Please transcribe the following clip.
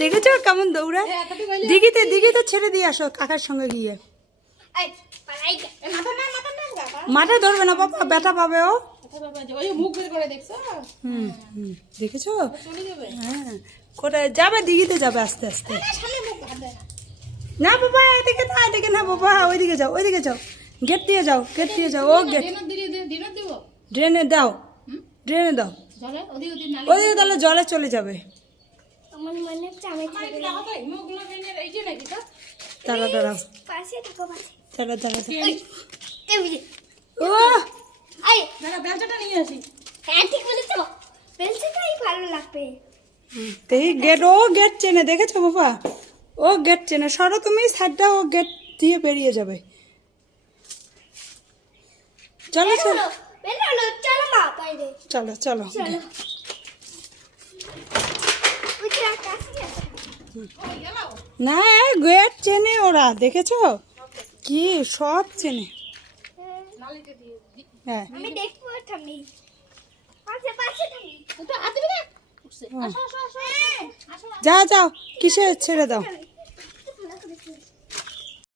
দেখেছো কেমন দৌড়ায়? দিঘিতে ছেড়ে দিয়ে আসো কাকার সঙ্গে গিয়ে। মাথা ধরবে না বাবা, ব্যথা পাবে ও। দেখেছো? হ্যাঁ, কোথায় যাবে? দিঘিতে যাবে আস্তে আস্তে। না বাবা, এদিকে না বাবা, ওইদিকে যাও, গেট দিয়ে যাও। ও গেট ড্রেনে দাও, ওদিকে তাহলে জলে চলে যাবে। দাঁড়াও ও গেট চেনে, দেখেছো বাবা? ও গেট চেনে। সরো তুমি সাইডটা, ও গেট দিয়ে বেরিয়ে যাবে। চলো না, গেট চেনে ওরা, দেখেছো? কি সব চেনে। হ্যাঁ, যাও কিসে ছেড়ে দাও।